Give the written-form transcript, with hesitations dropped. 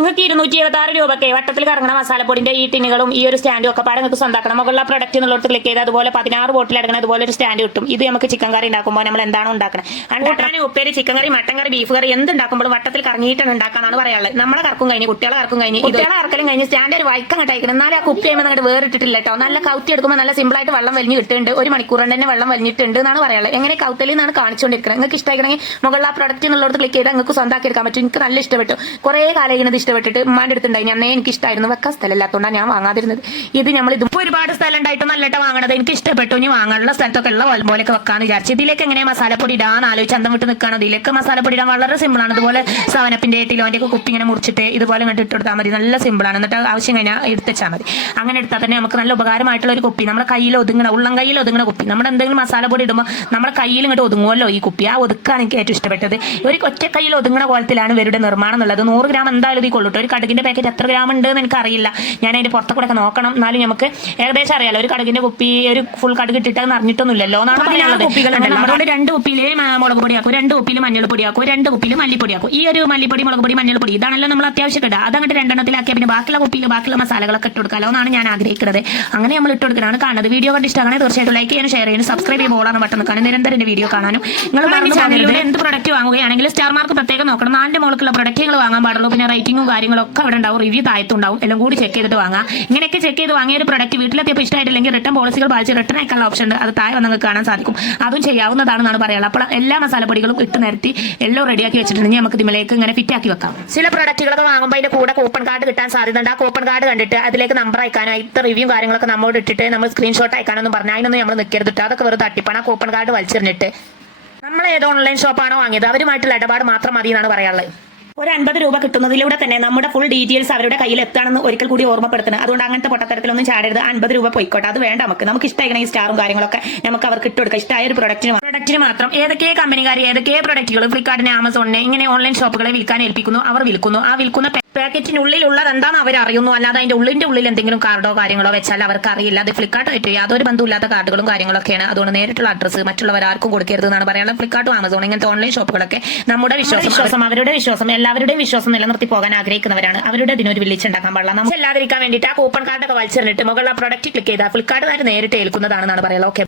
നിങ്ങൾക്ക് 276 രൂപയ്ക്ക് വട്ടത്തിൽ കറങ്ങുന്ന മസാലപ്പൊടിന്റെ ഈ ടിന്നുകളും ഈ ഒരു സ്റ്റാൻഡും ഒക്കെ പാടെ നിങ്ങൾക്ക് സ്വന്തമാക്കണം. മുകളിലെ പ്രൊഡക്റ്റ് എന്നുള്ളത് ക്ലിക്ക് ചെയ്ത് അതുപോലെ 16 ബോട്ടിൽ അടങ്ങുന്ന അതുപോലെ ഒരു സ്റ്റാൻഡ് കിട്ടും. ഇത് നമുക്ക് ചിക്കൻ കറി ഉണ്ടാക്കുമ്പോൾ നമ്മൾ എന്താണോ ഉണ്ടാക്കണം, കൂട്ടാനും ഉപ്പേരി, ചിക്കൻ കറി, മട്ടൻ കറി, ബീഫ് കറി എന്ത് ഉണ്ടാക്കുമ്പോഴും വട്ടത്തിൽ കറങ്ങിയിട്ടാണ് ഉണ്ടാക്കാനാണ് പറയാനുള്ളത്. നമ്മളെ കറക്കും കഴിഞ്ഞ് കുട്ടികളെ കറക്കും കഴിഞ്ഞ് കുട്ടികളെ കറക്കലും കഴിഞ്ഞ് സ്റ്റാൻഡ് ഒരു വൈക്കം കട്ടായിക്കണം. എന്നാലും ആ കുപ്പി ചെയ്യുമ്പോൾ അങ്ങോട്ട് വേറിട്ടിട്ടില്ല കേട്ടോ. നല്ല കൗത്തി എടുക്കുമ്പോൾ നല്ല സിമ്പിളായിട്ട് വെള്ളം വലിഞ്ഞ് കിട്ടുന്നുണ്ട്. 1 മണിക്കൂർ കൊണ്ട് തന്നെ വെള്ളം വലിഞ്ഞിട്ടുണ്ട് എന്നാണ് പറയാനുള്ളത്. എങ്ങനെ കൗത്തലിൽ നിന്നാണ് കാണിച്ചുകൊണ്ടിരിക്കുന്നത്. നിങ്ങൾക്ക് ഇഷ്ടമായിക്കണമെങ്കിൽ മുകളിൽ ആ പ്രൊഡക്റ്റ് എന്നുള്ളത് ക്ലിക്ക് ചെയ്താൽ നിങ്ങൾക്ക് സ്വന്തമാക്കി എടുക്കാൻ പറ്റും. എനിക്ക് നല്ല ഇഷ്ടപ്പെട്ടു. കുറേ കാലം ഇത് ഇഷ്ടപ്പെട്ടിട്ട് ഉമ്മാൻ്റെ അടുത്തുണ്ടായി. അന്നേ എനിക്ക് ഇഷ്ടമായിരുന്നു, വെക്കാൻ സ്ഥലമില്ലാത്തതുകൊണ്ടാണ് ഞാൻ വാങ്ങാതിരുന്നത്. ഇത് നമ്മൾ ഇതിപ്പോൾ ഒരുപാട് സ്ഥലം ഉണ്ടായിട്ട് നല്ലട്ട് വാങ്ങണത് എനിക്ക് ഇഷ്ടപ്പെട്ടു. ഇനി വാങ്ങാനുള്ള സ്ഥലത്തൊക്കെ ഉള്ള പോലെയൊക്കെ വെക്കാന്ന് വിചാരിച്ചു. ഇതിലേക്ക് എങ്ങനെ മസാലപ്പൊടി ഇടാൻ ആലോചിച്ച് അന്തം വിട്ട് നിൽക്കുകയാണ്. ഇതിലേക്ക് മസാലപ്പൊടി ഇടാൻ വളരെ സിമ്പിളാണ്. ഇതുപോലെ സവനപ്പിന്റെ ടിലോന്റെ ഒക്കെ കുപ്പി ഇങ്ങനെ മുറിച്ചിട്ട് ഇതുപോലെ ഇങ്ങോട്ട് ഇട്ടെടുത്താൽ മതി. നല്ല സിമ്പിളാണ്. എന്നിട്ട് ആവശ്യം കഴിഞ്ഞാൽ എടുത്തുവെച്ചാൽ മതി. അങ്ങനെ എടുത്താൽ തന്നെ നമുക്ക് നല്ല ഉപകാരമായിട്ടുള്ള ഒരു കുപ്പി, നമ്മുടെ കയ്യിൽ ഒതുങ്ങണ, ഉള്ളം കയ്യിൽ ഒതുങ്ങണ കുപ്പി. നമ്മുടെ എന്തെങ്കിലും മസാലപ്പൊടി ഇടുമ്പോൾ നമ്മുടെ കയ്യിൽ ഇങ്ങോട്ട് ഒതുങ്ങുമല്ലോ ഈ കുപ്പി. ആ ഒതുക്കാണ് എനിക്ക് ഏറ്റവും ഇഷ്ടപ്പെട്ടത്. ഒരു ഒറ്റ കയ്യിൽ ഒതുങ്ങണ കോലത്തിലാണ് ഇവരുടെ നിർമ്മാണം എന്നുള്ളത്. 100 ഗ്രാം എന്തായാലും ഇത് കൊള്ളിട്ട്. ഒരു കടുകിന്റെ പാക്കറ്റ് എത്ര ഗ്രാം ഉണ്ട് എന്ന് എനിക്കറിയില്ല. ഞാൻ അതിന്റെ പുറത്തെ കൂടെ ഒക്കെ നോക്കണം. എന്നാലും നമുക്ക് ഏകദേശം അറിയാലോ. ഒരു കടുകിന്റെ കുപ്പി ഒരു ഫുൾ കടുക് ഇട്ടിട്ട് അറിഞ്ഞിട്ടൊന്നുമില്ലല്ലോ എന്നാണ് പറയുന്നത്. നമ്മുടെ 2 കുപ്പിയിൽ മുളക് പൊടിയാക്കും, 2 കുപ്പിയിൽ മഞ്ഞൾ പൊടിയാക്കും, 2 കുപ്പിയിൽ മല്ലിപ്പൊടിയാക്കും. ഈ ഒരു മല്ലിപ്പൊടി, മുളക് പൊടി, മഞ്ഞൾ പൊടി ഇതാണല്ലോ നമ്മൾ അത്യാവശ്യം ഇടുക. അതങ്ങോട്ട് 2 എണ്ണത്തിലാക്കിയാൽ പിന്നെ ബാക്കിയുള്ള കുപ്പിയിൽ ബാക്കിയുള്ള മസാലകളൊക്കെ ഇട്ട് കൊടുക്കാമല്ലോ എന്നാണ് ഞാൻ ആഗ്രഹിക്കുന്നത്. അങ്ങനെ നമ്മൾ ഇട്ട് കൊടുക്കാനാണ് കാണുന്നത്. വീഡിയോ കണ്ട് ഇഷ്ടമാണ് തീർച്ചയായിട്ടും ലൈക്ക് ചെയ്യാനും ഷെയർ ചെയ്യാനും സബ്സ്ക്രൈബ് ചെയ്യുമ്പോൾ ഓളാണ് ബട്ടൺ നിൽക്കാനും നിരന്തരം എന്റെ വീഡിയോ കാണാനും. നിങ്ങൾ ചാനലിലൂടെ എന്ത് പ്രൊഡക്റ്റ് വാങ്ങുകയാണെങ്കിൽ സ്റ്റാർ മാർക്ക് പ്രത്യേകം നോക്കണം. 4 മുളക്കുള്ള പ്രൊഡക്റ്റ് നിങ്ങൾ വാങ്ങാൻ പാടുള്ളൂ. പിന്നെ റേറ്റിംഗും കാര്യങ്ങളൊക്കെ അവിടെ ഉണ്ടാവും, റിവ്യൂ താഴത്തുണ്ടാവും. എല്ലാം കൂടി ചെക്ക് ചെയ്തിട്ട് വാങ്ങാം. ഇങ്ങനെയൊക്കെ ചെക്ക് ചെയ്ത് വാങ്ങിയ ഒരു പ്രൊഡക്റ്റ് വീട്ടിലെത്തിയപ്പോൾ ഇഷ്ടമായിട്ടില്ലെങ്കിൽ റിട്ടേൺ പോളിസികൾ പാലിച്ച് റിട്ടേൺ അയക്കാനുള്ള ഓപ്ഷൻ ഉണ്ട്. അത് താഴെ നിങ്ങൾക്ക് കാണാൻ സാധിക്കും. അതും ചെയ്യാവുന്നതാണെന്നാണ് പറയാനുള്ളത്. അപ്പോൾ എല്ലാ മസാലപ്പൊടികളും ഇട്ട് നിരത്തി എല്ലാം റെഡിയാക്കി വെച്ചിട്ടുണ്ടെങ്കിൽ നമുക്ക് ഇതിലേക്ക് ഇങ്ങനെ ഫിറ്റ് ആക്കി വെക്കാം. ചില പ്രൊഡക്റ്റുകളൊക്കെ വാങ്ങുമ്പോൾ അതിന്റെ കൂടെ കൂപ്പൺ കാർഡ് കിട്ടാൻ സാധ്യതയുണ്ട്. ആ കൂപ്പൺ കാർഡ് കണ്ടിട്ട് അതിലേക്ക് നമ്പർ അയക്കാനോ ഇത്ര റിവ്യൂ കാര്യങ്ങളൊക്കെ നമ്മോട് ഇട്ടിട്ട് നമ്മൾ സ്ക്രീൻഷോട്ട് അയക്കാനൊന്നും പറഞ്ഞാൽ അതിനൊന്നും നമ്മൾ നിൽക്കരുത്. അതൊക്കെ വെറുതെ തട്ടിപ്പാണ്. ആ കൂപ്പൺ കാർഡ് വലിച്ചെറിഞ്ഞിട്ട് നമ്മൾ ഏത് ഓൺലൈൻ ഷോപ്പാണോ വാങ്ങിയത് അവരുമായിട്ടുള്ള ഇടപാട് മാത്രം മതി എന്നാണ് പറയാനുള്ളത്. ഒരു 50 രൂപ കിട്ടുന്നതിലൂടെ തന്നെ നമ്മുടെ ഫുൾ ഡീറ്റെയിൽസ് അവരുടെ കയ്യിൽ എത്താണെന്ന് ഒരിക്കൽ കൂടി ഓർമ്മപ്പെടുത്തുന്നത്. അതുകൊണ്ട് അങ്ങനത്തെ പൊട്ടത്തരത്തിലൊന്നും ചാടരുത്. 50 രൂപ പോയിക്കോട്ടെ, അത് വേണ്ട. നമുക്ക് ഇഷ്ടമായിരിക്കണം ഈ സ്റ്റാറും കാര്യങ്ങളൊക്കെ നമുക്ക് അവർക്ക് ഇട്ട് കൊടുക്കാം. ഇഷ്ടമായ ഒരു പ്രൊഡക്റ്റിന് മാത്രം. ഏതൊക്കെ കമ്പനിക്കാർ ഏതൊക്കെ പ്രൊഡക്റ്റുകൾ ഫ്ലിപ്കാർട്ടിന്, ആമസോണിന് ഇങ്ങനെ ഓൺലൈൻ ഷോപ്പുകളെ വിൽക്കാൻ ഏൽപ്പിക്കുന്നു, അവർ വിൽക്കുന്നു. ആ വിൽക്കുന്ന പാക്കറ്റിനുള്ളിലുള്ളത് എന്താണെന്ന് അവർ അറിയുന്നു. അല്ലാതെ അതിന്റെ ഉള്ളിൽ എന്തെങ്കിലും കാർഡോ കാര്യങ്ങളോ വെച്ചാൽ അവർക്ക് അറിയില്ല. അത് ഫ്ലിപ്കാർട്ട് യാതൊരു ബന്ധമില്ലാത്ത കാർഡുകളും കാര്യങ്ങളൊക്കെയാണ്. അതുകൊണ്ട് നേരിട്ടുള്ള അഡ്രസ്സ് മറ്റുള്ളവർ ആർക്കും കൊടുക്കരുത് എന്നാണ് പറയാനുള്ളത്. ഫ്ലിപ്കാർട്ടും ആമസോൺ ഇങ്ങനത്തെ ഓൺലൈൻ ഷോപ്പുകളൊക്കെ നമ്മുടെ വിശ്വാസം അവരുടെ വിശ്വാസം എല്ലാവരുടെയും വിശ്വാസം നിലനിർത്തി പോകാൻ ആഗ്രഹിക്കുന്നവരാണ്. അവരുടെ ഇതിനൊരു വിളിച്ചുണ്ടാക്കാൻ പാടില്ല. നമുക്ക് എല്ലാതിരിക്കാൻ വേണ്ടിയിട്ട് ആ കൂപ്പൺ കാർഡൊക്കെ വലിച്ചെറിഞ്ഞിട്ട് മുകളിൽ പ്രൊഡക്റ്റ് ക്ലിക്ക് ചെയ്താൽ ഫ്ലിപ്കാർട്ടുകാർ നേരിട്ട് ഏൽക്കുന്നതാണെന്നാണ് പറയുന്നത്. ഓക്കെ.